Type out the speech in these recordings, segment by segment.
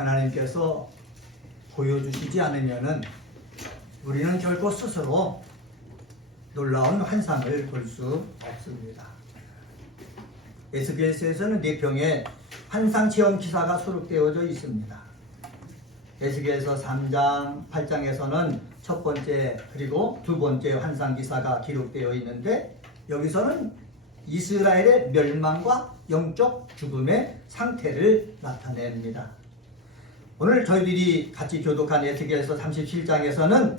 하나님께서 보여주시지 않으면은 우리는 결코 스스로 놀라운 환상을 볼 수 없습니다. 에스겔서에서는 4편의 환상 체험 기사가 수록되어져 있습니다. 에스겔서 3장, 8장에서는 첫 번째 그리고 두 번째 환상 기사가 기록되어 있는데 여기서는 이스라엘의 멸망과 영적 죽음의 상태를 나타냅니다. 오늘 저희들이 같이 교독한 에스겔서 37장에서는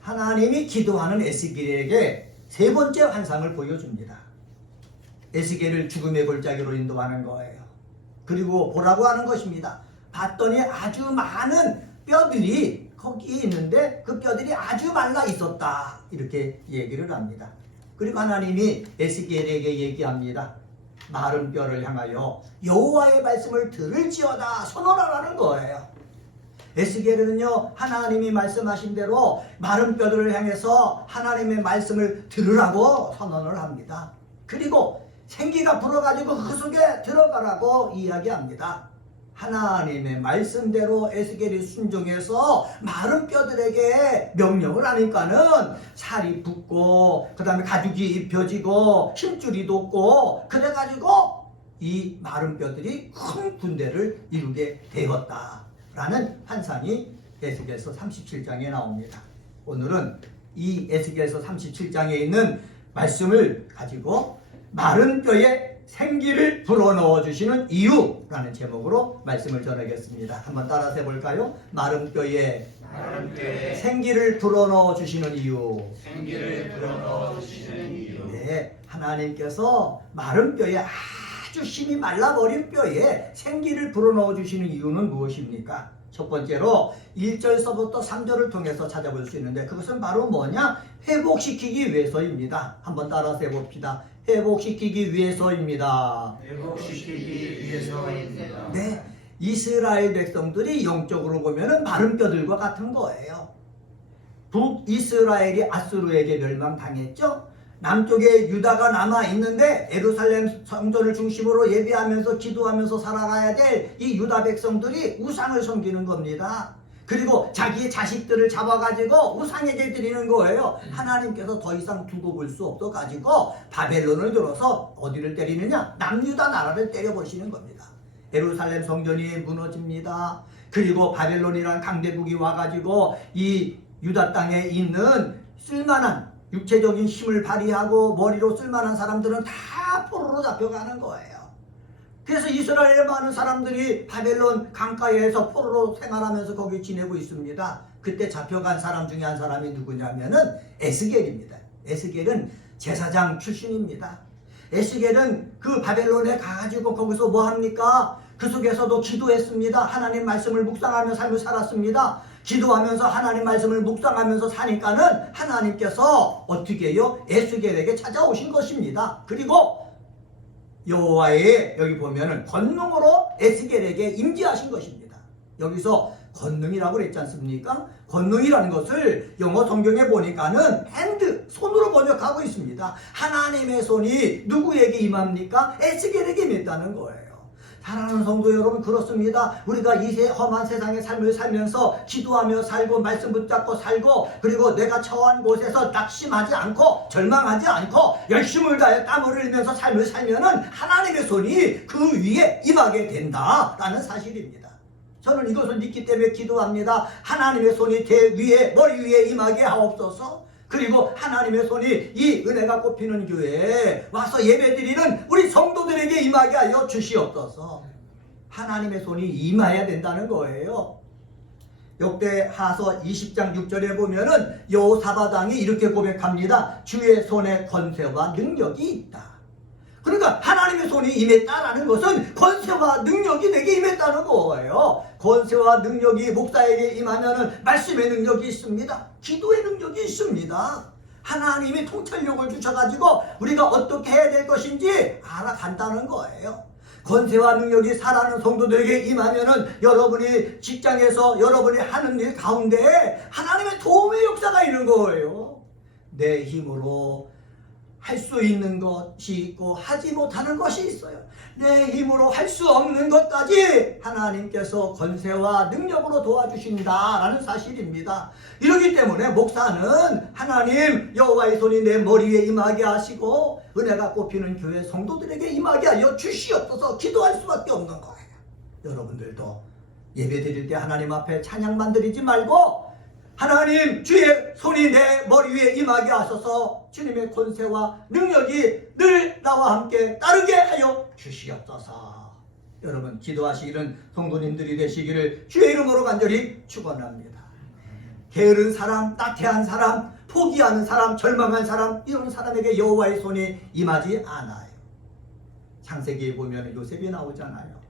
하나님이 기도하는 에스겔에게 세 번째 환상을 보여줍니다. 에스겔을 죽음의 골짜기로 인도하는 거예요. 그리고 보라고 하는 것입니다. 봤더니 아주 많은 뼈들이 거기에 있는데 그 뼈들이 아주 말라 있었다. 이렇게 얘기를 합니다. 그리고 하나님이 에스겔에게 얘기합니다. 마른 뼈를 향하여 여호와의 말씀을 들을지어다 선언하라는 거예요. 에스겔은요 하나님이 말씀하신 대로 마른 뼈들을 향해서 하나님의 말씀을 들으라고 선언을 합니다. 그리고 생기가 불어가지고 그 속에 들어가라고 이야기합니다. 하나님의 말씀대로 에스겔이 순종해서 마른 뼈들에게 명령을 하니까는 살이 붙고 그 다음에 가죽이 입혀지고 힘줄이 돋고 그래가지고 이 마른 뼈들이 큰 군대를 이루게 되었다라는 환상이 에스겔서 37장에 나옵니다. 오늘은 이 에스겔서 37장에 있는 말씀을 가지고 마른 뼈에 생기를 불어넣어 주시는 이유라는 제목으로 말씀을 전하겠습니다. 한번 따라서 해볼까요? 마른 뼈에 생기를 불어넣어 주시는 이유. 네, 하나님께서 마른 뼈에 아주 힘이 말라버린 뼈에 생기를 불어넣어 주시는 이유는 무엇입니까? 첫 번째로 1절서부터 3절을 통해서 찾아볼 수 있는데 그것은 바로 뭐냐? 회복시키기 위해서입니다. 한번 따라서 해봅시다. 회복시키기 위해서입니다. 네, 이스라엘 백성들이 영적으로 보면은 마른 뼈들과 같은 거예요. 북이스라엘이 아수르에게 멸망당했죠. 남쪽에 유다가 남아있는데 예루살렘 성전을 중심으로 예배하면서 기도하면서 살아가야 될 이 유다 백성들이 우상을 섬기는 겁니다. 그리고 자기의 자식들을 잡아가지고 우상에게 드리는 거예요. 하나님께서 더 이상 두고 볼 수 없어가지고 바벨론을 들어서 어디를 때리느냐? 남유다 나라를 때려버리시는 겁니다. 예루살렘 성전이 무너집니다. 그리고 바벨론이라는 강대국이 와가지고 이 유다 땅에 있는 쓸만한 육체적인 힘을 발휘하고 머리로 쓸만한 사람들은 다 포로로 잡혀가는 거예요. 그래서 이스라엘의 많은 사람들이 바벨론 강가에서 포로로 생활하면서 거기 지내고 있습니다. 그때 잡혀간 사람 중에 한 사람이 누구냐면은 에스겔입니다. 에스겔은 제사장 출신입니다. 에스겔은 그 바벨론에 가가지고 거기서 뭐 합니까? 그 속에서도 기도했습니다. 하나님 말씀을 묵상하며 삶을 살았습니다. 기도하면서 하나님 말씀을 묵상하면서 사니까는 하나님께서 어떻게 해요? 에스겔에게 찾아오신 것입니다. 그리고 여호와의 여기 보면은 권능으로 에스겔에게 임재하신 것입니다. 여기서 권능이라고 그랬지 않습니까? 권능이라는 것을 영어 성경에 보니까는 핸드, 손으로 번역하고 있습니다. 하나님의 손이 누구에게 임합니까? 에스겔에게 임했다는 거예요. 사랑하는 성도 여러분, 그렇습니다. 우리가 이 험한 세상의 삶을 살면서 기도하며 살고 말씀 붙잡고 살고 그리고 내가 처한 곳에서 낙심하지 않고 절망하지 않고 열심을 다해 땀을 흘리면서 삶을 살면은 하나님의 손이 그 위에 임하게 된다라는 사실입니다. 저는 이것을 믿기 때문에 기도합니다. 하나님의 손이 제 위에 머리 위에 임하게 하옵소서. 그리고 하나님의 손이 이 은혜가 꼽히는 교회에 와서 예배드리는 우리 성도들에게 임하게 하여 주시옵소서. 하나님의 손이 임해야 된다는 거예요. 역대하서 20장 6절에 보면은 여호사밧 왕이 이렇게 고백합니다. 주의 손에 권세와 능력이 있다. 그러니까 하나님의 손이 임했다라는 것은 권세와 능력이 내게 임했다는 거예요. 권세와 능력이 목사에게 임하면은 말씀의 능력이 있습니다. 기도의 능력이 있습니다. 하나님이 통찰력을 주셔가지고 우리가 어떻게 해야 될 것인지 알아간다는 거예요. 권세와 능력이 살아가는 성도들에게 임하면은 여러분이 직장에서 여러분이 하는 일 가운데 하나님의 도움의 역사가 있는 거예요. 내 힘으로 할 수 있는 것이 있고 하지 못하는 것이 있어요. 내 힘으로 할 수 없는 것까지 하나님께서 권세와 능력으로 도와주신다라는 사실입니다. 이렇기 때문에 목사는 하나님 여호와의 손이 내 머리 위에 임하게 하시고 은혜가 꼽히는 교회 성도들에게 임하게 하여 주시옵소서 기도할 수밖에 없는 거예요. 여러분들도 예배 드릴 때 하나님 앞에 찬양만 드리지 말고 하나님 주의 손이 내 머리 위에 임하게 하소서 주님의 권세와 능력이 늘 나와 함께 따르게 하여 주시옵소서. 여러분 기도하시기는 성도님들이 되시기를 주의 이름으로 간절히 축원합니다. 게으른 사람, 나태한 사람, 포기하는 사람, 절망한 사람 이런 사람에게 여호와의 손이 임하지 않아요. 창세기에 보면 요셉이 나오잖아요.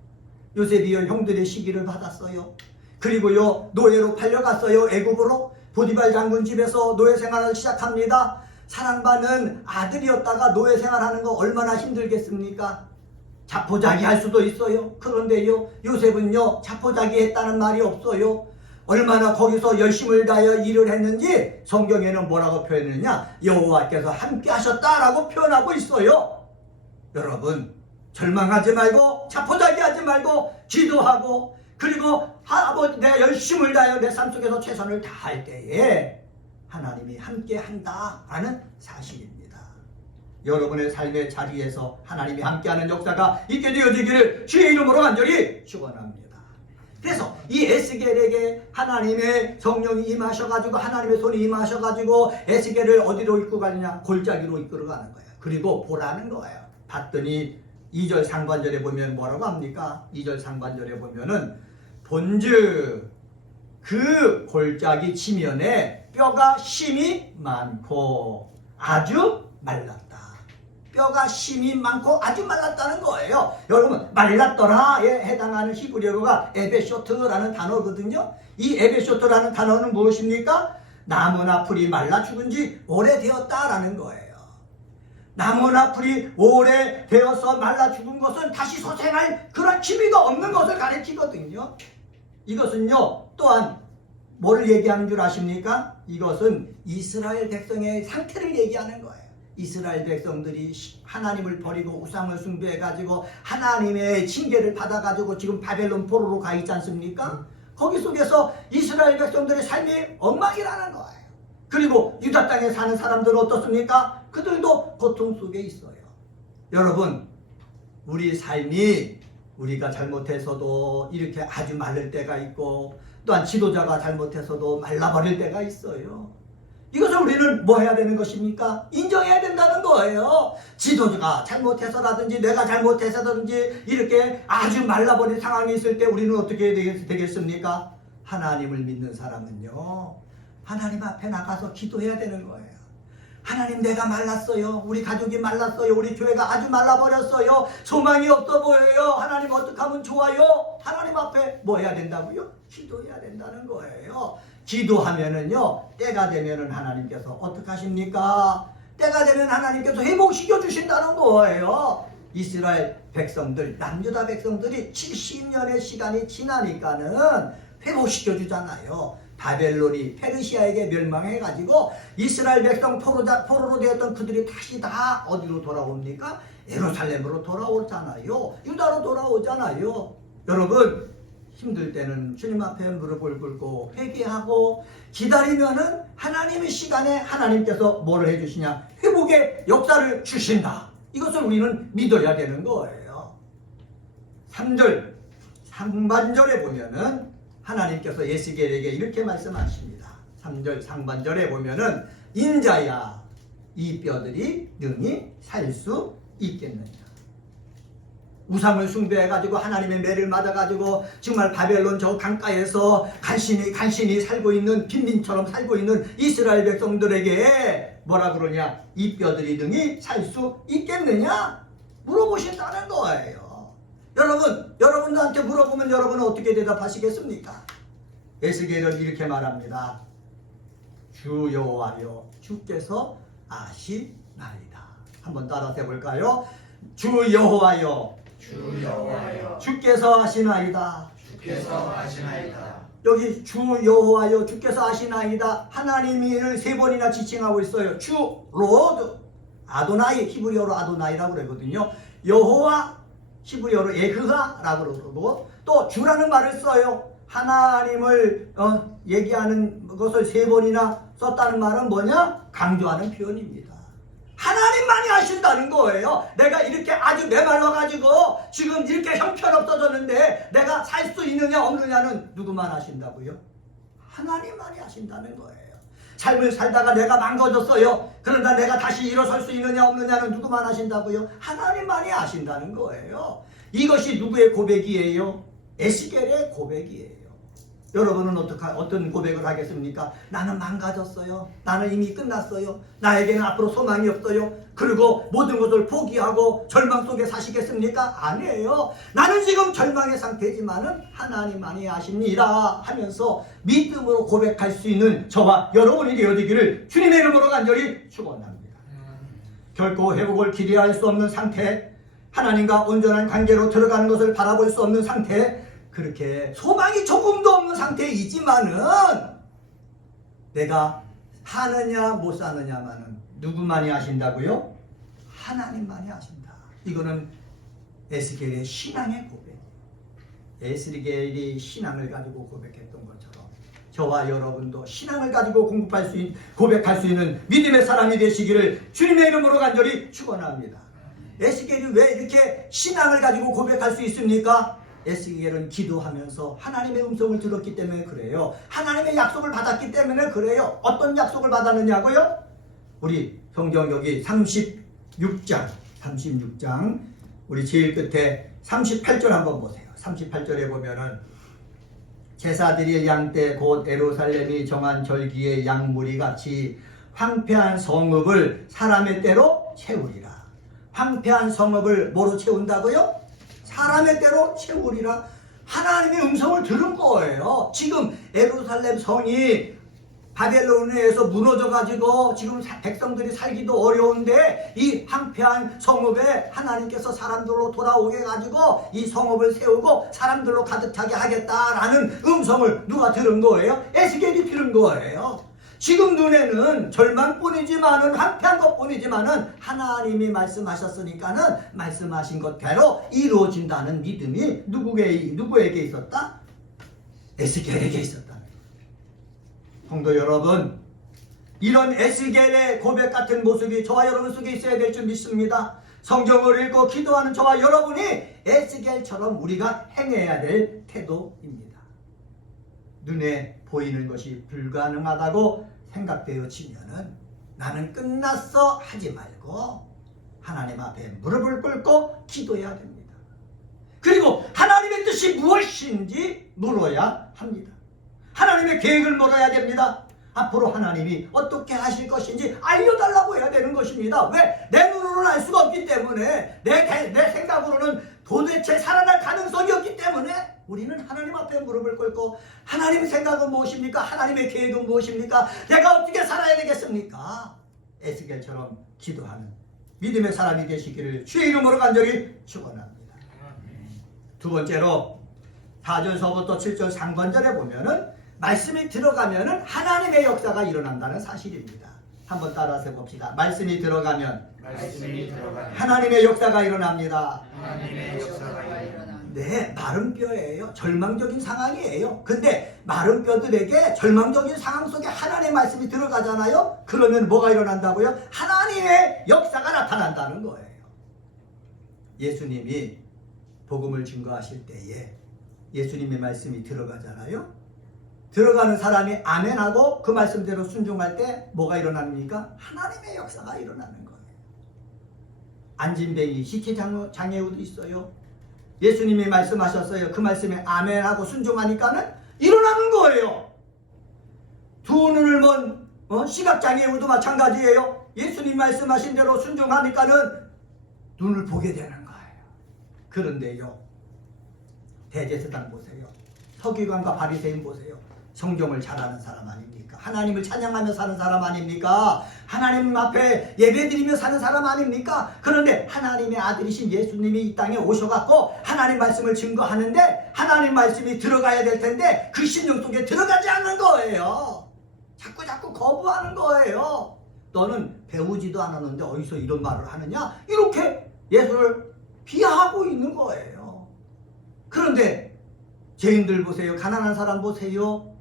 요셉이요 형들의 시기를 받았어요. 그리고요 노예로 팔려갔어요. 애굽으로. 보디발 장군 집에서 노예 생활을 시작합니다. 사랑받는 아들이었다가 노예 생활하는 거 얼마나 힘들겠습니까? 자포자기 할 수도 있어요. 그런데요 요셉은요 자포자기 했다는 말이 없어요. 얼마나 거기서 열심을 다하여 일을 했는지 성경에는 뭐라고 표현했느냐, 여호와께서 함께 하셨다라고 표현하고 있어요. 여러분 절망하지 말고 자포자기 하지 말고 기도하고 그리고 아버지 내가 열심을 다하여 내 삶 속에서 최선을 다할 때에 하나님이 함께 한다라는 사실입니다. 여러분의 삶의 자리에서 하나님이 함께하는 역사가 있게 되어지기를 주의 이름으로 간절히 축원합니다. 그래서 이 에스겔에게 하나님의 성령이 임하셔가지고 하나님의 손이 임하셔가지고 에스겔을 어디로 이끌고 가느냐, 골짜기로 이끌어 가는 거예요. 그리고 보라는 거예요. 봤더니 2절 상반절에 보면 뭐라고 합니까? 2절 상반절에 보면은 본즉 그 골짜기 지면에 뼈가 심이 많고 아주 말랐다. 뼈가 심이 많고 아주 말랐다는 거예요. 여러분 말랐더라에 해당하는 히브리어가 에베쇼트라는 단어거든요. 이 에베쇼트라는 단어는 무엇입니까? 나무나 풀이 말라 죽은 지 오래되었다라는 거예요. 나무나 풀이 오래되어서 말라 죽은 것은 다시 소생할 그런 기미가 없는 것을 가리키거든요. 이것은요 또한 뭐를 얘기하는 줄 아십니까? 이것은 이스라엘 백성의 상태를 얘기하는 거예요. 이스라엘 백성들이 하나님을 버리고 우상을 숭배해가지고 하나님의 징계를 받아가지고 지금 바벨론 포로로 가 있지 않습니까? 거기 속에서 이스라엘 백성들의 삶이 엉망이라는 거예요. 그리고 유다 땅에 사는 사람들은 어떻습니까? 그들도 고통 속에 있어요. 여러분 우리 삶이 우리가 잘못해서도 이렇게 아주 마를 때가 있고 또한 지도자가 잘못해서도 말라버릴 때가 있어요. 이것을 우리는 뭐 해야 되는 것입니까? 인정해야 된다는 거예요. 지도자가 잘못해서라든지 내가 잘못해서라든지 이렇게 아주 말라버린 상황이 있을 때 우리는 어떻게 되겠습니까? 하나님을 믿는 사람은요 하나님 앞에 나가서 기도해야 되는 거예요. 하나님 내가 말랐어요. 우리 가족이 말랐어요. 우리 교회가 아주 말라버렸어요. 소망이 없어 보여요. 하나님 어떻게 하면 좋아요? 하나님 앞에 뭐 해야 된다고요? 기도해야 된다는 거예요. 기도하면은요 때가 되면은 하나님께서 어떻게 하십니까? 때가 되면 하나님께서 회복시켜 주신다는 거예요. 이스라엘 백성들, 남유다 백성들이 70년의 시간이 지나니까는 회복시켜 주잖아요. 바벨론이 페르시아에게 멸망해가지고 이스라엘 백성 포로로 되었던 그들이 다시 다 어디로 돌아옵니까? 예루살렘으로 돌아오잖아요. 유다로 돌아오잖아요. 여러분 힘들 때는 주님 앞에 무릎을 꿇고 회개하고 기다리면은 하나님의 시간에 하나님께서 뭐를 해주시냐? 회복의 역사를 주신다. 이것을 우리는 믿어야 되는 거예요. 3절 상반절에 보면은 하나님께서 에스겔에게 이렇게 말씀하십니다. 3절 상반절에 보면은 인자야 이 뼈들이 능히 살 수 있겠느냐. 우상을 숭배해가지고 하나님의 매를 맞아가지고 정말 바벨론 저 강가에서 간신히 살고 있는 빈민처럼 살고 있는 이스라엘 백성들에게 뭐라 그러냐, 이 뼈들이 능히 살 수 있겠느냐 물어보신다는 거예요. 여러분들한테 물어보면 여러분은 어떻게 대답하시겠습니까? 에스겔은 이렇게 말합니다. 주 여호와여 주께서 아시나이다. 한번 따라서 해볼까요? 주 여호와여 주께서 아시나이다. 여기 주 여호와여 주께서 아시나이다. 하나님을 3번이나 지칭하고 있어요. 주 로드 아도나이, 히브리어로 아도나이라고 그러거든요. 여호와, 히브리어로 예흐하라고 그러고, 또 주라는 말을 써요. 하나님을 얘기하는 것을 3번이나 썼다는 말은 뭐냐? 강조하는 표현입니다. 하나님만이 하신다는 거예요. 내가 이렇게 아주 메말라가지고 지금 이렇게 형편없어졌는데 내가 살 수 있느냐 없느냐는 누구만 하신다고요? 하나님만이 하신다는 거예요. 삶을 살다가 내가 망가졌어요. 그러다 내가 다시 일어설 수 있느냐 없느냐는 누구만 하신다고요? 하나님만이 하신다는 거예요. 이것이 누구의 고백이에요? 에스겔의 고백이에요. 여러분은 어떤 고백을 하겠습니까? 나는 망가졌어요. 나는 이미 끝났어요. 나에게는 앞으로 소망이 없어요. 그리고 모든 것을 포기하고 절망 속에 사시겠습니까? 아니에요. 나는 지금 절망의 상태지만은 하나님만이 아십니다 하면서 믿음으로 고백할 수 있는 저와 여러분이 되어지기를 주님의 이름으로 간절히 축원합니다. 결코 회복을 기대할 수 없는 상태, 하나님과 온전한 관계로 들어가는 것을 바라볼 수 없는 상태, 그렇게 소망이 조금도 없는 상태이지만은 내가 사느냐 못 사느냐만은 누구만이 하신다고요? 하나님만이 하신다. 이거는 에스겔의 신앙의 고백. 에스겔이 신앙을 가지고 고백했던 것처럼 저와 여러분도 신앙을 가지고 고백할 수 있는 믿음의 사람이 되시기를 주님의 이름으로 간절히 축원합니다. 에스겔이 왜 이렇게 신앙을 가지고 고백할 수 있습니까? 에스겔은 기도하면서 하나님의 음성을 들었기 때문에 그래요. 하나님의 약속을 받았기 때문에 그래요. 어떤 약속을 받았느냐고요? 우리 성경 여기 36장 우리 제일 끝에 38절 한번 보세요. 38절에 보면은 제사드릴 양떼 곧 예루살렘이 정한 절기의 양무리 같이 황폐한 성읍을 사람의 때로 채우리라. 황폐한 성읍을 뭐로 채운다고요? 사람의 때로 채우리라. 하나님의 음성을 들은 거예요. 지금 예루살렘 성이 바벨론에 의해서 무너져가지고 지금 백성들이 살기도 어려운데 이 황폐한 성읍에 하나님께서 사람들로 돌아오게 해가지고 이 성읍을 세우고 사람들로 가득 차게 하겠다라는 음성을 누가 들은 거예요? 에스겔이 들은 거예요. 지금 눈에는 절망뿐이지만은 황폐한 것뿐이지만은 하나님이 말씀하셨으니까는 말씀하신 것대로 이루어진다는 믿음이 누구에게 있었다? 에스겔에게 있었다. 성도 여러분, 이런 에스겔의 고백 같은 모습이 저와 여러분 속에 있어야 될 줄 믿습니다. 성경을 읽고 기도하는 저와 여러분이 에스겔처럼 우리가 행해야 될 태도입니다. 눈에 보이는 것이 불가능하다고 생각되어지면은 나는 끝났어 하지 말고 하나님 앞에 무릎을 꿇고 기도해야 됩니다. 그리고 하나님의 뜻이 무엇인지 물어야 합니다. 하나님의 계획을 물어야 됩니다. 앞으로 하나님이 어떻게 하실 것인지 알려달라고 해야 되는 것입니다. 왜? 내 눈으로는 알 수가 없기 때문에 내 생각으로는 도대체 살아날 가능성이 없기 때문에 우리는 하나님 앞에 무릎을 꿇고 하나님의 생각은 무엇입니까? 하나님의 계획은 무엇입니까? 내가 어떻게 살아야 되겠습니까? 에스겔처럼 기도하는 믿음의 사람이 되시기를 주의 이름으로 간절히 축원합니다. 두 번째로 4절서부터 7절 상반절에 보면은 말씀이 들어가면은 하나님의 역사가 일어난다는 사실입니다. 한번 따라서 해봅시다. 말씀이 들어가면 하나님의 역사가 일어납니다. 하나님의 역사가 일어납니다. 네, 마른 뼈예요. 절망적인 상황이에요. 근데 마른 뼈들에게 절망적인 상황 속에 하나님의 말씀이 들어가잖아요. 그러면 뭐가 일어난다고요? 하나님의 역사가 나타난다는 거예요. 예수님이 복음을 증거하실 때에 예수님의 말씀이 들어가잖아요. 들어가는 사람이 아멘하고 그 말씀대로 순종할 때 뭐가 일어납니까? 하나님의 역사가 일어나는 거예요. 안진뱅이, 식기장애우도 있어요. 예수님이 말씀하셨어요. 그 말씀에 아멘하고 순종하니까는 일어나는 거예요. 두 눈을 먼 시각장애우도 마찬가지예요. 예수님 말씀하신 대로 순종하니까는 눈을 보게 되는 거예요. 그런데요, 대제사장 보세요. 서기관과 바리새인 보세요. 성경을 잘하는 사람 아닙니까? 하나님을 찬양하며 사는 사람 아닙니까? 하나님 앞에 예배드리며 사는 사람 아닙니까? 그런데 하나님의 아들이신 예수님이 이 땅에 오셔갖고 하나님 말씀을 증거하는데 하나님 말씀이 들어가야 될 텐데 그 심령 속에 들어가지 않는 거예요. 자꾸 거부하는 거예요. 너는 배우지도 않았는데 어디서 이런 말을 하느냐? 이렇게 예수를 비하하고 있는 거예요. 그런데 죄인들 보세요. 가난한 사람 보세요.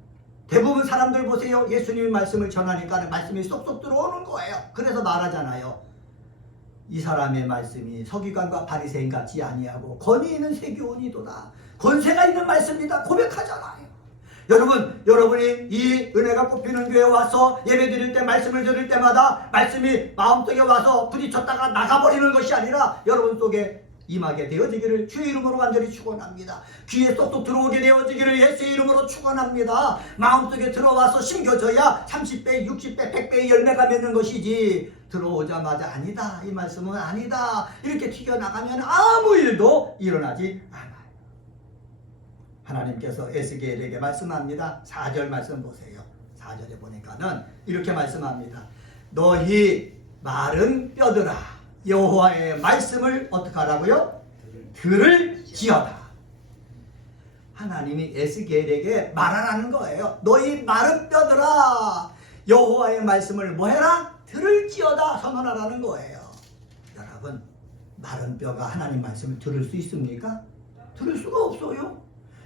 대부분 사람들 보세요. 예수님의 말씀을 전하니까 말씀이 쏙쏙 들어오는 거예요. 그래서 말하잖아요. 이 사람의 말씀이 서기관과 바리새인 같지 아니하고 권위 있는 세교원이도다. 권세가 있는 말씀이다. 고백하잖아요. 여러분이 이 은혜가 꽃피는 교회에 와서 예배 드릴 때 말씀을 들을 때마다 말씀이 마음속에 와서 부딪혔다가 나가버리는 것이 아니라 여러분 속에 임하게 되어지기를 주의 이름으로 간절히 축원합니다. 귀에 쏙쏙 들어오게 되어지기를 예수의 이름으로 축원합니다. 마음속에 들어와서 심겨져야 30배, 60배, 100배의 열매가 맺는 것이지 들어오자마자 아니다, 이 말씀은 아니다 이렇게 튀겨나가면 아무 일도 일어나지 않아요. 하나님께서 에스겔에게 말씀합니다. 4절 말씀 보세요. 4절에 보니까는 이렇게 말씀합니다. 너희 마른 뼈들아 여호와의 말씀을 어떻게 하라고요? 들을지어다. 하나님이 에스겔에게 말하라는 거예요. 너희 마른 뼈들아 여호와의 말씀을 뭐해라? 들을지어다 선언하라는 거예요. 여러분 마른 뼈가 하나님 말씀을 들을 수 있습니까? 들을 수가 없어요.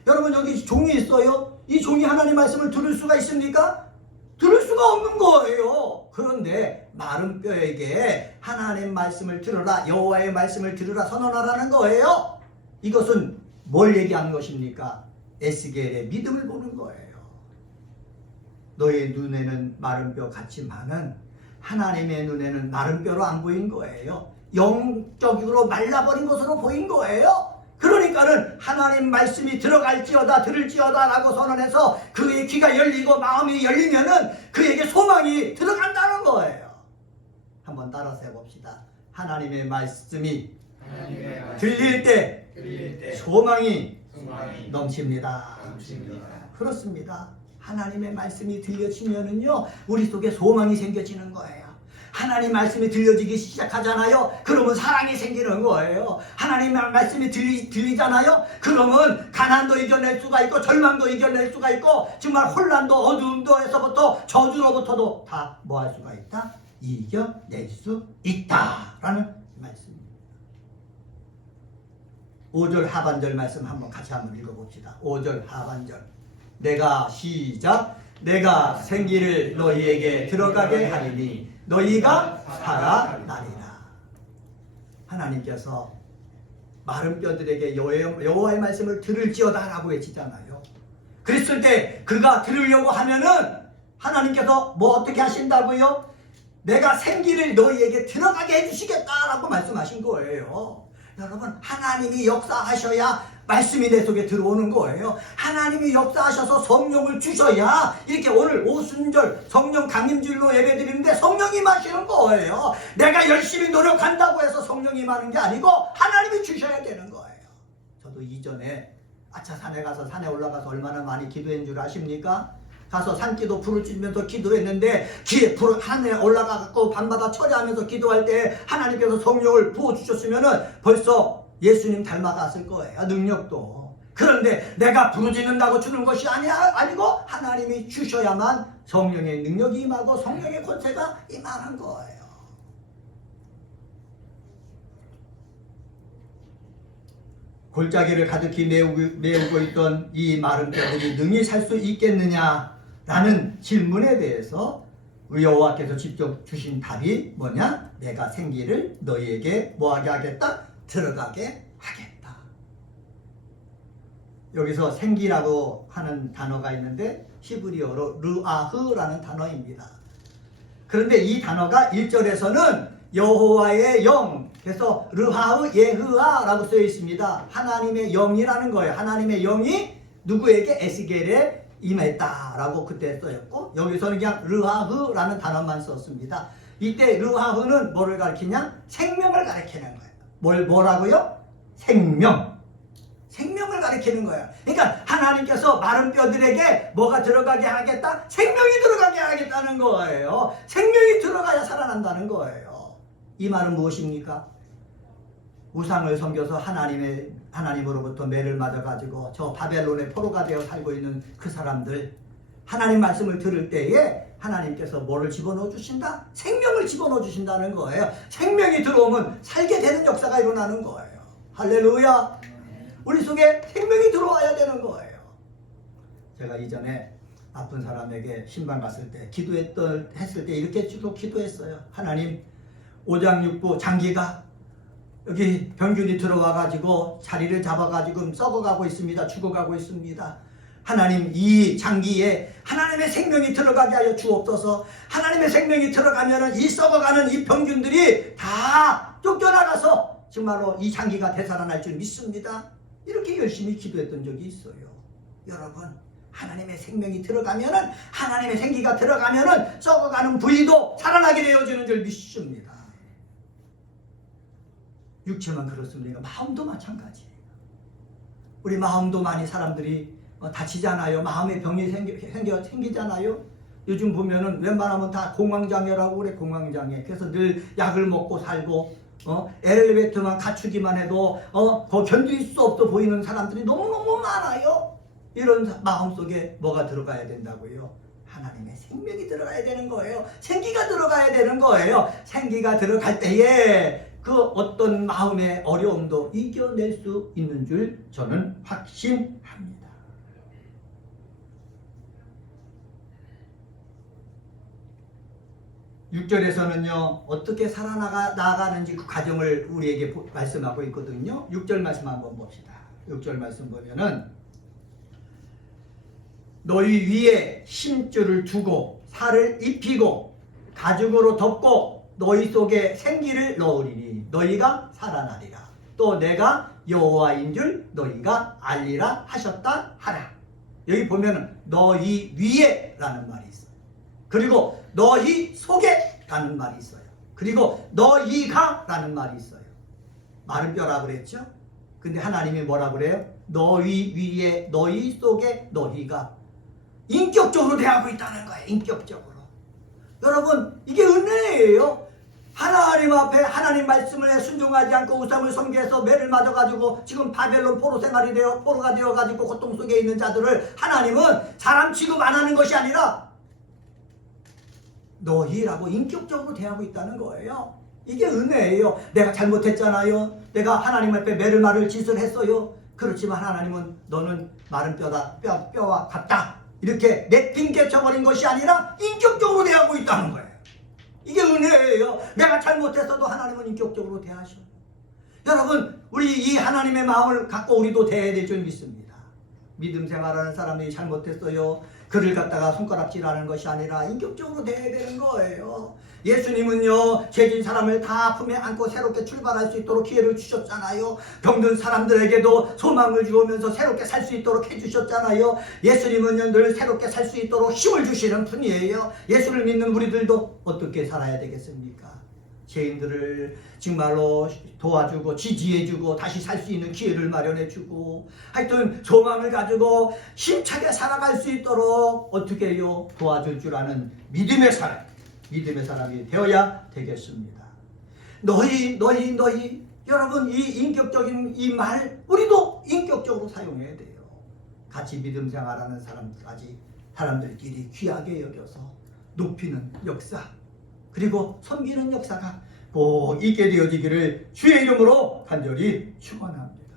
여러분 여기 종이 있어요. 이 종이 하나님 말씀을 들을 수가 있습니까? 들을 수가 없는 거예요. 그런데 마른 뼈에게 하나님 말씀을 들으라, 여호와의 말씀을 들으라 선언하라는 거예요. 이것은 뭘 얘기하는 것입니까? 에스겔의 믿음을 보는 거예요. 너의 눈에는 마른 뼈 같지만은 하나님의 눈에는 마른 뼈로 안 보인 거예요. 영적으로 말라버린 것으로 보인 거예요. 그러니까는 하나님 말씀이 들어갈지어다 들을지어다 라고 선언해서 그의 귀가 열리고 마음이 열리면은 그에게 소망이 들어간다는 거예요. 한번 따라서 해봅시다. 하나님의 말씀이 들릴 때 소망이 넘칩니다. 그렇습니다. 하나님의 말씀이 들려지면은요 우리 속에 소망이 생겨지는 거예요. 하나님 말씀이 들려지기 시작하잖아요. 그러면 사랑이 생기는 거예요. 하나님 말씀이 들리잖아요. 그러면 가난도 이겨낼 수가 있고 절망도 이겨낼 수가 있고 정말 혼란도 어두움도에서부터 저주로부터도 다 뭐 할 수가 있다? 이겨낼 수 있다라는 말씀입니다. 5절 하반절 말씀 한번 같이 한번 읽어봅시다. 5절 하반절 시작 내가 생기를 너희에게 들어가게 하리니 너희가 살아나리라. 하나님께서 마른 뼈들에게 여호와의 말씀을 들을지어다 라고 외치잖아요. 그랬을 때 그가 들으려고 하면은 하나님께서 뭐 어떻게 하신다고요? 내가 생기를 너희에게 들어가게 해주시겠다라고 말씀하신 거예요. 여러분 하나님이 역사하셔야 말씀이 내 속에 들어오는 거예요. 하나님이 역사하셔서 성령을 주셔야 이렇게 오늘 오순절 성령 강림주일로 예배드리는데 성령이 임하시는 거예요. 내가 열심히 노력한다고 해서 성령이 임하는 게 아니고 하나님이 주셔야 되는 거예요. 저도 이전에 아차산에 가서 산에 올라가서 얼마나 많이 기도한 줄 아십니까? 가서 산기도 부르짖으면서 기도했는데 하늘에 올라가고 밤마다 철야하면서 기도할 때 하나님께서 성령을 부어주셨으면은 벌써 예수님 닮아갔을 거예요. 능력도. 그런데 내가 부르짖는다고 주는 것이 아니고 하나님이 주셔야만 성령의 능력이 임하고 성령의 권세가 임하는 거예요. 골짜기를 가득히 메우고 있던 이 마른 뼈들이 능히 살 수 있겠느냐라는 질문에 대해서 여호와께서 직접 주신 답이 뭐냐? 내가 생기를 너희에게 뭐하게 하겠다? 들어가게 하겠다. 여기서 생기라고 하는 단어가 있는데 히브리어로 르아흐라는 단어입니다. 그런데 이 단어가 1절에서는 여호와의 영, 그래서 르하흐 예흐아라고 쓰여 있습니다. 하나님의 영이라는 거예요. 하나님의 영이 누구에게? 에스겔에 임했다라고 그때 써였고 여기서는 그냥 르하흐라는 단어만 썼습니다. 이때 르하흐는 뭐를 가리키냐? 생명을 가리키는 거예요. 뭐라고요? 생명을 가리키는 거예요. 그러니까 하나님께서 마른 뼈들에게 뭐가 들어가게 하겠다? 생명이 들어가게 하겠다는 거예요. 생명이 들어가야 살아난다는 거예요. 이 말은 무엇입니까? 우상을 섬겨서 하나님으로부터 매를 맞아가지고 저 바벨론의 포로가 되어 살고 있는 그 사람들, 하나님 말씀을 들을 때에 하나님께서 뭐를 집어넣어 주신다? 생명을 집어넣어 주신다는 거예요. 생명이 들어오면 살게 되는 역사가 일어나는 거예요. 할렐루야. 우리 속에 생명이 들어와야 되는 거예요. 제가 이전에 아픈 사람에게 신방 갔을 때 했을 때 이렇게 주로 기도했어요. 하나님, 오장육부 장기가 여기 병균이 들어와 가지고 자리를 잡아 가지고 썩어가고 있습니다. 죽어가고 있습니다. 하나님, 이 장기에 하나님의 생명이 들어가게 하여 주옵소서. 하나님의 생명이 들어가면은 이 썩어가는 이 병균들이 다 쫓겨나가서 정말로 이 장기가 되살아날 줄 믿습니다. 이렇게 열심히 기도했던 적이 있어요. 여러분, 하나님의 생명이 들어가면은, 하나님의 생기가 들어가면은 썩어가는 부위도 살아나게 되어지는 줄 믿습니다. 육체만 그렇습니까? 마음도 마찬가지예요. 우리 마음도 많이 사람들이 다치잖아요. 마음의 병이 생기잖아요. 요즘 보면은 웬만하면 다 공황장애라고 그래. 공황장애. 그래서 늘 약을 먹고 살고 엘리베이터만 갖추기만 해도 견딜 수 없어 보이는 사람들이 너무너무 많아요. 이런 마음속에 뭐가 들어가야 된다고요? 하나님의 생명이 들어가야 되는 거예요. 생기가 들어가야 되는 거예요. 생기가 들어갈 때에 그 어떤 마음의 어려움도 이겨낼 수 있는 줄 저는 확신합니다. (6절에서는요) 어떻게 살아나가는지 그 과정을 우리에게 말씀하고 있거든요. 6절 말씀 한번 봅시다. 6절 말씀 보면은 너희 위에 힘줄을 두고 살을 입히고 가죽으로 덮고 너희 속에 생기를 넣으리니 너희가 살아나리라. 또 내가 여호와인 줄 너희가 알리라 하셨다 하라. 여기 보면은 너희 위에 라는 말이 있어요. 그리고 너희 속에 라는 말이 있어요. 그리고 너희가 라는 말이 있어요. 마른 뼈라 그랬죠? 근데 하나님이 뭐라 그래요? 너희 위에 너희 속에 너희가 인격적으로 대하고 있다는 거예요. 인격적으로. 여러분, 이게 은혜예요. 하나님 앞에 하나님 말씀을 순종하지 않고 우상을 섬기해서 매를 맞아가지고 지금 바벨론 포로가 되어가지고 고통 속에 있는 자들을 하나님은 사람 취급 안 하는 것이 아니라 너희라고 인격적으로 대하고 있다는 거예요. 이게 은혜예요. 내가 잘못했잖아요. 내가 하나님 앞에 매를 맞을 짓을 했어요. 그렇지만 하나님은 너는 마른 뼈다. 뼈와 같다. 이렇게 내팽개쳐버린 것이 아니라 인격적으로 대하고 있다는 거예요. 이게 은혜예요. 내가 잘못했어도 하나님은 인격적으로 대하셔요. 여러분, 우리 이 하나님의 마음을 갖고 우리도 대해야 될 줄 믿습니다. 믿음 생활하는 사람들이 잘못했어요. 그를 갖다가 손가락질하는 것이 아니라 인격적으로 대해야 되는 거예요. 예수님은요, 죄진 사람을 다 품에 안고 새롭게 출발할 수 있도록 기회를 주셨잖아요. 병든 사람들에게도 소망을 주면서 새롭게 살 수 있도록 해주셨잖아요. 예수님은요, 늘 새롭게 살 수 있도록 힘을 주시는 분이에요. 예수를 믿는 우리들도 어떻게 살아야 되겠습니까? 죄인들을 정말로 도와주고 지지해주고 다시 살 수 있는 기회를 마련해주고 하여튼 소망을 가지고 힘차게 살아갈 수 있도록 어떻게 해요? 도와줄 줄 아는 믿음의 사람이 되어야 되겠습니다. 너희 여러분, 이 인격적인 이 말 우리도 인격적으로 사용해야 돼요. 같이 믿음 생활하는 사람들끼리 귀하게 여겨서 높이는 역사, 그리고 섬기는 역사가 꼭 있게 되어지기를 주의 이름으로 간절히 축원합니다.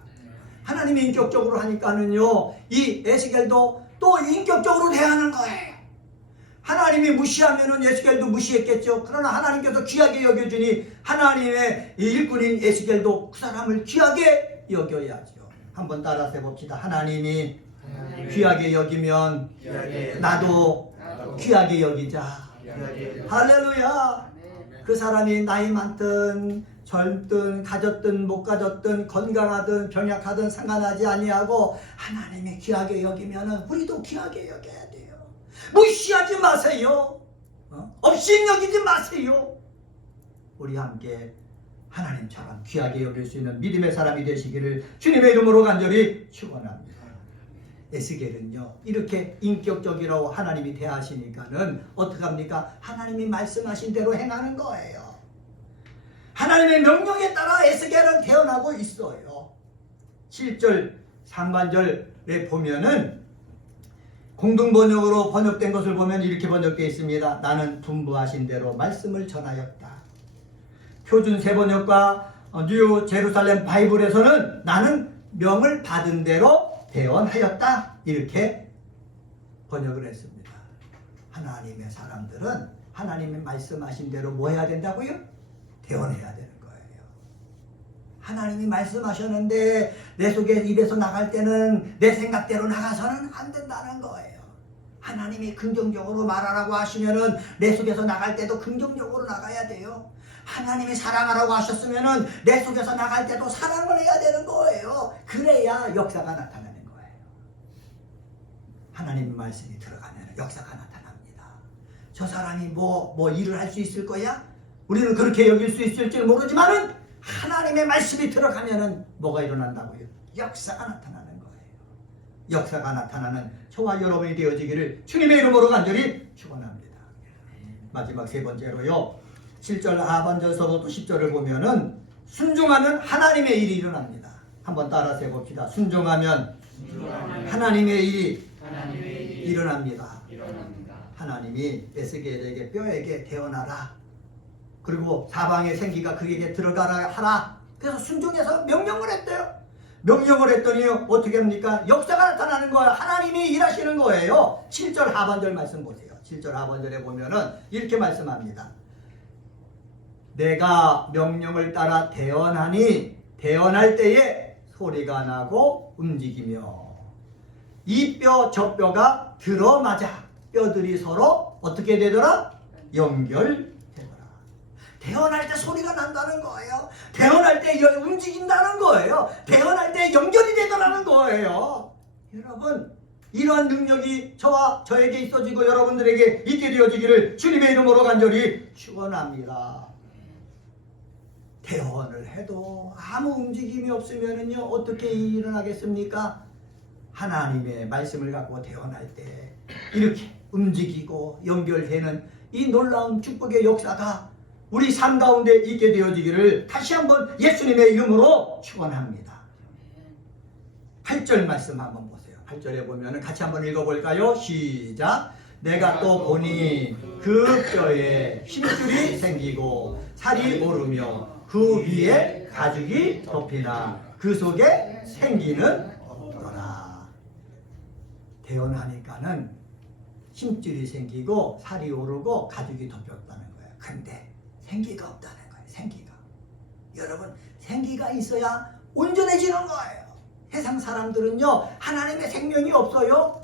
하나님이 인격적으로 하니까는요, 이 에스겔도 또 인격적으로 대하는 거예요. 하나님이 무시하면은 에스겔도 무시했겠죠. 그러나 하나님께서 귀하게 여겨주니 하나님의 일꾼인 에스겔도 그 사람을 귀하게 여겨야죠. 한번 따라서 해봅시다. 하나님이 귀하게 여기면 나도 귀하게 여기자. 할렐루야. 그 사람이 나이 많든 젊든 가졌든 못 가졌든 건강하든 병약하든 상관하지 아니하고 하나님이 귀하게 여기면은 우리도 귀하게 여겨야 돼요. 무시하지 마세요. 업신여기지 마세요. 우리 함께 하나님처럼 귀하게 여길 수 있는 믿음의 사람이 되시기를 주님의 이름으로 간절히 축원합니다. 에스겔은요, 이렇게 인격적이라고 하나님이 대하시니까는 어떻게 합니까? 하나님이 말씀하신 대로 행하는 거예요. 하나님의 명령에 따라 에스겔은 태어나고 있어요. 7절 상반절에 보면은 공동 번역으로 번역된 것을 보면 이렇게 번역되어 있습니다. 나는 분부하신 대로 말씀을 전하였다. 표준 세번역과 뉴 제루살렘 바이블에서는 나는 명을 받은 대로 대언하였다. 이렇게 번역을 했습니다. 하나님의 사람들은 하나님이 말씀하신 대로 뭐 해야 된다고요? 대언해야 되는 거예요. 하나님이 말씀하셨는데 내 속에 입에서 나갈 때는 내 생각대로 나가서는 안 된다는 거예요. 하나님이 긍정적으로 말하라고 하시면은 내 속에서 나갈 때도 긍정적으로 나가야 돼요. 하나님이 사랑하라고 하셨으면은 내 속에서 나갈 때도 사랑을 해야 되는 거예요. 그래야 역사가 나타나는 거예요. 하나님의 말씀이 들어가면 역사가 나타납니다. 저 사람이 뭐 일을 할 수 있을 거야? 우리는 그렇게 여길 수 있을지 모르지만은 하나님의 말씀이 들어가면은 뭐가 일어난다고요? 역사가 나타나는 거예요. 역사가 나타나는 저와 여러분이 되어지기를 주님의 이름으로 간절히 축원합니다. 마지막 세 번째로요. 7절 하반절서부터 10절을 보면은 순종하면 하나님의 일이 일어납니다. 한번 따라서 해봅시다. 순종하면 하나님의 일이 일어납니다. 하나님이 에스겔에게 뼈에게 태어나라. 그리고 사방의 생기가 그에게 들어가라 하라. 그래서 순종해서 명령을 했대요. 명령을 했더니 어떻게 합니까? 역사가 나타나는 거예요. 하나님이 일하시는 거예요. 7절 하반절 말씀 보세요. 7절 하반절에 보면은 이렇게 말씀합니다. 내가 명령을 따라 대언하니 대언할 때에 소리가 나고 움직이며 이 뼈 저 뼈가 들어맞아 뼈들이 서로 어떻게 되더라? 연결되더라. 대언할 때 소리가 난다는 거예요. 대언할 때 움직인다는 거예요. 대언할 때 연결이 되더라는 거예요. 여러분, 이러한 능력이 저와 저에게 있어지고 여러분들에게 있게 되어지기를 주님의 이름으로 간절히 축원합니다. 대언을 해도 아무 움직임이 없으면은요 어떻게 일어나겠습니까? 하나님의 말씀을 갖고 대언할 때 이렇게 움직이고 연결되는 이 놀라운 축복의 역사가 우리 삶 가운데 있게 되어지기를 다시 한번 예수님의 이름으로 축원합니다. 8절 말씀 한번 보세요. 8절에 보면은 같이 한번 읽어볼까요? 시작. 내가 또 보니 그 뼈에 힘줄이 생기고 살이 오르며 그 위에 가죽이 덮이나 그 속에 생기는 없더라. 대언하니까는 힘줄이 생기고 살이 오르고 가죽이 덮였다는 거예요. 근데 생기가 없다는 거예요. 생기가. 여러분, 생기가 있어야 온전해지는 거예요. 세상 사람들은요 하나님의 생명이 없어요.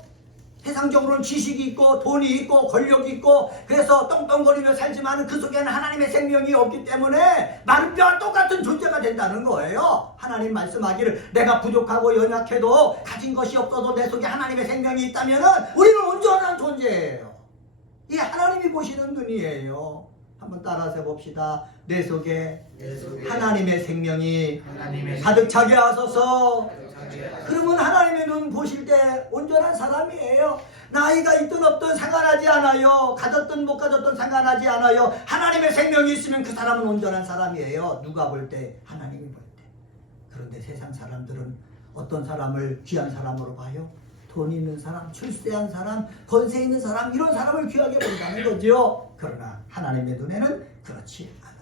세상적으로는 지식이 있고 돈이 있고 권력이 있고 그래서 떵떵거리며 살지만 그 속에는 하나님의 생명이 없기 때문에 마른 뼈와 똑같은 존재가 된다는 거예요. 하나님 말씀하기를 내가 부족하고 연약해도 가진 것이 없어도 내 속에 하나님의 생명이 있다면 우리는 온전한 존재예요. 이게 하나님이 보시는 눈이에요. 한번 따라서 해봅시다. 내 속에 하나님의 생명이 가득 차게 하소서. 그러면 하나님의 눈 보실 때 온전한 사람이에요. 나이가 있든 없든 상관하지 않아요. 가졌든 못 가졌든 상관하지 않아요. 하나님의 생명이 있으면 그 사람은 온전한 사람이에요. 누가 볼 때? 하나님이 볼 때. 그런데 세상 사람들은 어떤 사람을 귀한 사람으로 봐요? 돈 있는 사람, 출세한 사람, 권세 있는 사람, 이런 사람을 귀하게 본다는 거죠. 그러나 하나님의 눈에는 그렇지 않아요.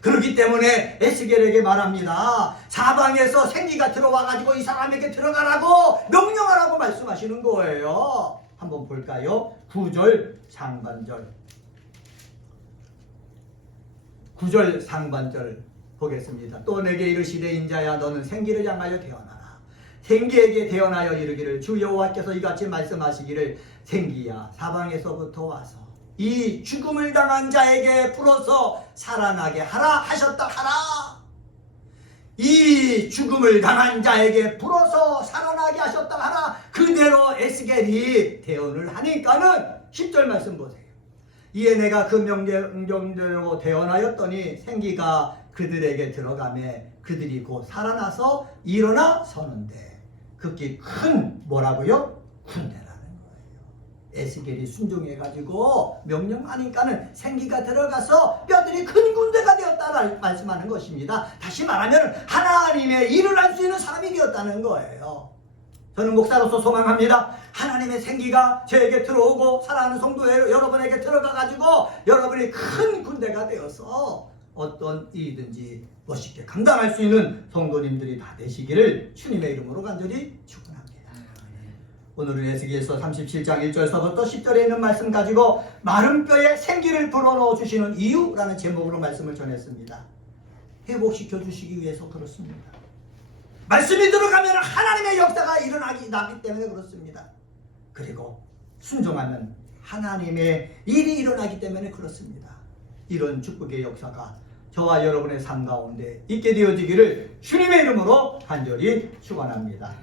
그렇기 때문에 에스겔에게 말합니다. 사방에서 생기가 들어와가지고 이 사람에게 들어가라고 명령하라고 말씀하시는 거예요. 한번 볼까요? 9절 상반절. 9절 상반절 보겠습니다. 또 내게 이르시되 인자야 너는 생기를 향하여 태어나라. 생기에게 태어나여 이르기를 주 여호와께서 이같이 말씀하시기를 생기야 사방에서부터 와서 이 죽음을 당한 자에게 불어서 살아나게 하라 하셨다 하라. 이 죽음을 당한 자에게 불어서 살아나게 하셨다 하라. 그대로 에스겔이 대언을 하니까는 10절 말씀 보세요. 이에 내가 그 명령대로 대언하였더니 생기가 그들에게 들어가매 그들이 곧 살아나서 일어나 서는데 극히 큰 뭐라고요? 군대라는 거예요. 에스겔이 순종해가지고 명령하니까는 생기가 들어가서 뼈들이 큰 군대가 되었다라고 말씀하는 것입니다. 다시 말하면 하나님의 일을 할 수 있는 사람이 되었다는 거예요. 저는 목사로서 소망합니다. 하나님의 생기가 저에게 들어오고 사랑하는 성도 여러분에게 들어가가지고 여러분이 큰 군대가 되어서 어떤 일이든지 멋있게 감당할 수 있는 성도님들이 다 되시기를 주님의 이름으로 간절히 축원합니다. 오늘은 에스겔서 37장 1절서부터 10절에 있는 말씀 가지고 마른 뼈에 생기를 불어넣어 주시는 이유라는 제목으로 말씀을 전했습니다. 회복시켜 주시기 위해서 그렇습니다. 말씀이 들어가면 하나님의 역사가 일어나기 때문에 그렇습니다. 그리고 순종하면 하나님의 일이 일어나기 때문에 그렇습니다. 이런 축복의 역사가 저와 여러분의 삶 가운데 있게 되어지기를 주님의 이름으로 간절히 축원합니다.